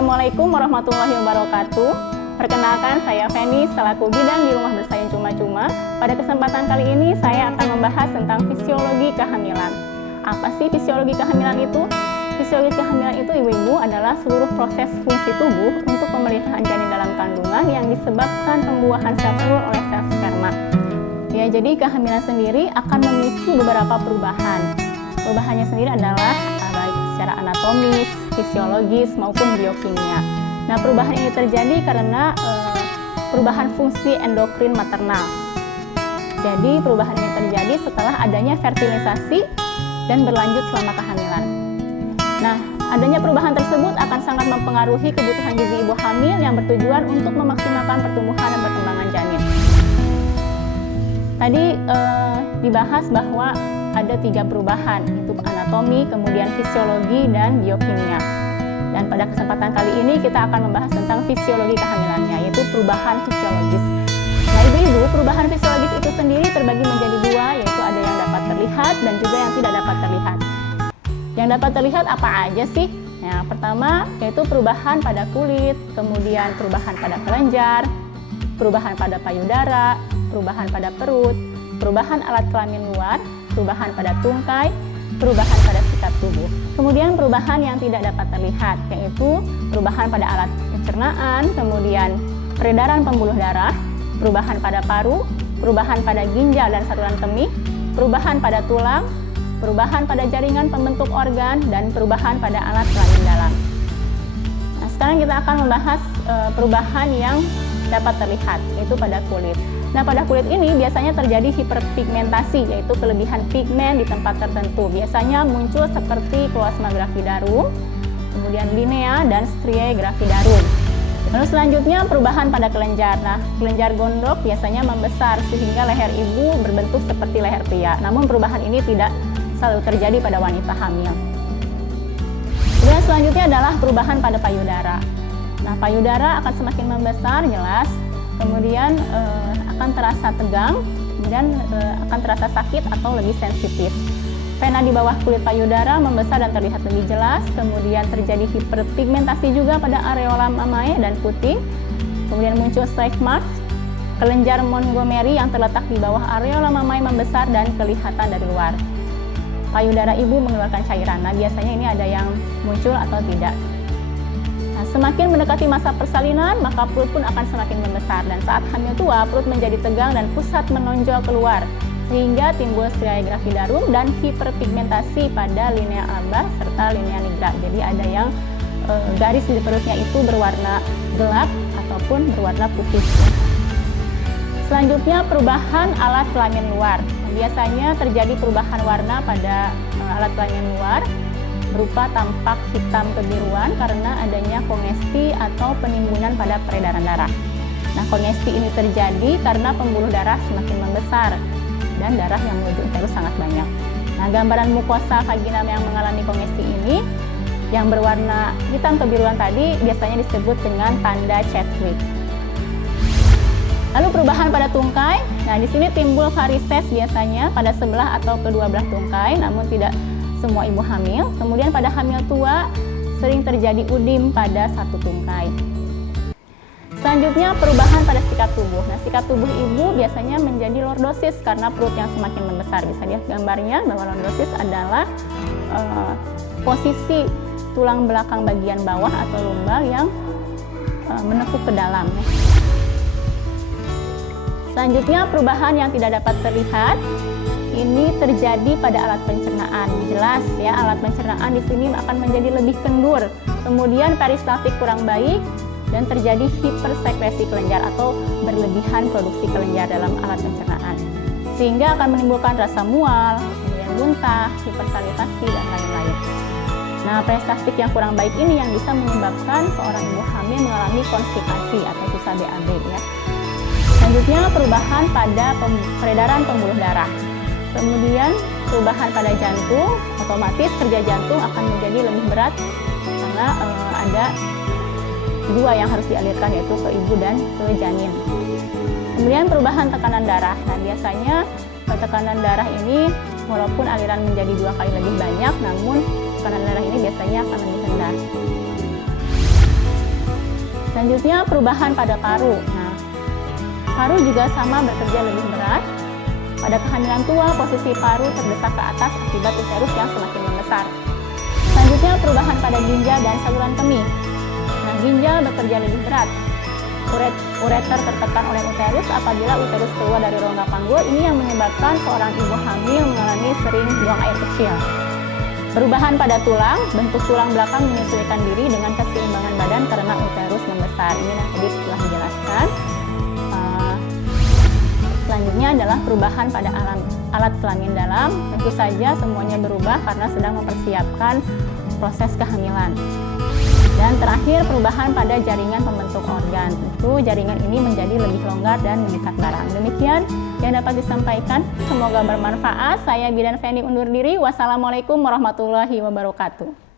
Assalamualaikum warahmatullahi wabarakatuh. Perkenalkan, saya Feni selaku bidan di Rumah Bersalin Cuma-Cuma. Pada kesempatan kali ini saya akan membahas tentang fisiologi kehamilan. Apa sih fisiologi kehamilan itu? Fisiologi kehamilan itu, ibu-ibu, adalah seluruh proses fungsi tubuh untuk pemeliharaan janin dalam kandungan yang disebabkan pembuahan sel telur oleh sel sperma. Ya, jadi kehamilan sendiri akan memicu beberapa perubahan. Perubahannya sendiri adalah baik secara anatomis, fisiologis, maupun biokimia. Nah, perubahan ini terjadi karena perubahan fungsi endokrin maternal. Jadi, perubahan ini terjadi setelah adanya fertilisasi dan berlanjut selama kehamilan. Nah, adanya perubahan tersebut akan sangat mempengaruhi kebutuhan gizi ibu hamil yang bertujuan untuk memaksimalkan pertumbuhan dan perkembangan janin. Tadi dibahas bahwa ada 3 perubahan, yaitu anatomi, kemudian fisiologi, dan biokimia. Dan pada kesempatan kali ini kita akan membahas tentang fisiologi kehamilannya, yaitu perubahan fisiologis. Nah, ibu-ibu, perubahan fisiologis itu sendiri terbagi menjadi 2, yaitu ada yang dapat terlihat dan juga yang tidak dapat terlihat. Yang dapat terlihat apa aja sih? Yang pertama yaitu perubahan pada kulit, kemudian perubahan pada kelenjar, perubahan pada payudara, perubahan pada perut, perubahan alat kelamin luar, perubahan pada tungkai, perubahan pada sikap tubuh. Kemudian perubahan yang tidak dapat terlihat, yaitu perubahan pada alat pencernaan, kemudian peredaran pembuluh darah, perubahan pada paru, perubahan pada ginjal dan saluran kemih, perubahan pada tulang, perubahan pada jaringan pembentuk organ, dan perubahan pada alat kelamin dalam. Nah, sekarang kita akan membahas perubahan yang dapat terlihat, yaitu pada kulit. Nah, pada kulit ini biasanya terjadi hiperpigmentasi, yaitu kelebihan pigmen di tempat tertentu. Biasanya muncul seperti kloasma gravidarum, kemudian linea, dan striae gravidarum. Lalu selanjutnya perubahan pada kelenjar. Nah, kelenjar gondok biasanya membesar sehingga leher ibu berbentuk seperti leher pria. Namun perubahan ini tidak selalu terjadi pada wanita hamil. Kemudian selanjutnya adalah perubahan pada payudara. Nah, payudara akan semakin membesar, jelas. Kemudian akan terasa tegang, kemudian akan terasa sakit atau lebih sensitif. Vena di bawah kulit payudara membesar dan terlihat lebih jelas. Kemudian terjadi hiperpigmentasi juga pada areola mamae dan puting. Kemudian muncul stretch marks. Kelenjar Montgomery yang terletak di bawah areola mamae membesar dan kelihatan dari luar. Payudara ibu mengeluarkan cairan. Nah, biasanya ini ada yang muncul atau tidak. Nah, semakin mendekati masa persalinan, maka perut pun akan semakin membesar. Dan saat hamil tua, perut menjadi tegang dan pusat menonjol keluar, sehingga timbul striae gravidarum dan hiperpigmentasi pada linea alba serta linea nigra. Jadi ada yang garis di perutnya itu berwarna gelap ataupun berwarna putih. Selanjutnya perubahan alat kelamin luar. Biasanya terjadi perubahan warna pada alat kelamin luar berupa tampak hitam kebiruan karena adanya kongesti atau penimbunan pada peredaran darah. Nah, kongesti ini terjadi karena pembuluh darah semakin membesar dan darah yang menuju uterus sangat banyak. Nah, gambaran mukosa vagina yang mengalami kongesti ini yang berwarna hitam kebiruan tadi biasanya disebut dengan tanda Chadwick. Lalu perubahan pada tungkai. Nah, di sini timbul varises biasanya pada sebelah atau kedua belah tungkai, namun tidak semua ibu hamil. Kemudian pada hamil tua sering terjadi udim pada satu tungkai. Selanjutnya perubahan pada sikap tubuh. Nah, sikap tubuh ibu biasanya menjadi lordosis karena perut yang semakin membesar. Bisa lihat gambarnya bahwa lordosis adalah posisi tulang belakang bagian bawah atau lumbal yang menekuk ke dalam. Selanjutnya perubahan yang tidak dapat terlihat ini terjadi pada alat pencernaan. Jelas ya, alat pencernaan di sini akan menjadi lebih kendur. Kemudian peristaltik kurang baik dan terjadi hipersekresi kelenjar atau berlebihan produksi kelenjar dalam alat pencernaan. Sehingga akan menimbulkan rasa mual, kemudian muntah, hipersalivasi, dan lain-lain. Nah, peristaltik yang kurang baik ini yang bisa menyebabkan seorang ibu hamil mengalami konstipasi atau susah BAB ya. Selanjutnya perubahan pada peredaran pembuluh darah. Kemudian perubahan pada jantung, otomatis kerja jantung akan menjadi lebih berat karena ada 2 yang harus dialirkan, yaitu ke ibu dan ke janin. Kemudian perubahan tekanan darah. Nah, biasanya tekanan darah ini walaupun aliran menjadi 2 kali lebih banyak, namun tekanan darah ini biasanya akan lebih rendah. Selanjutnya perubahan pada paru. Nah, paru juga sama bekerja lebih berat. Pada kehamilan tua, posisi paru terdesak ke atas akibat uterus yang semakin membesar. Selanjutnya perubahan pada ginjal dan saluran kemih. Nah, ginjal bekerja lebih berat. Ureter tertekan oleh uterus apabila uterus keluar dari rongga panggul. Ini yang menyebabkan seorang ibu hamil mengalami sering buang air kecil. Perubahan pada tulang, bentuk tulang belakang menyesuaikan diri dengan keseimbangan badan karena uterus membesar. Ini tadi setelah dijelaskan. Selanjutnya adalah perubahan pada alat kelamin dalam. Tentu saja semuanya berubah karena sedang mempersiapkan proses kehamilan. Dan terakhir perubahan pada jaringan pembentuk organ. Tentu jaringan ini menjadi lebih longgar dan mengikat barang. Demikian yang dapat disampaikan. Semoga bermanfaat. Saya Bidan Feni undur diri. Wassalamualaikum warahmatullahi wabarakatuh.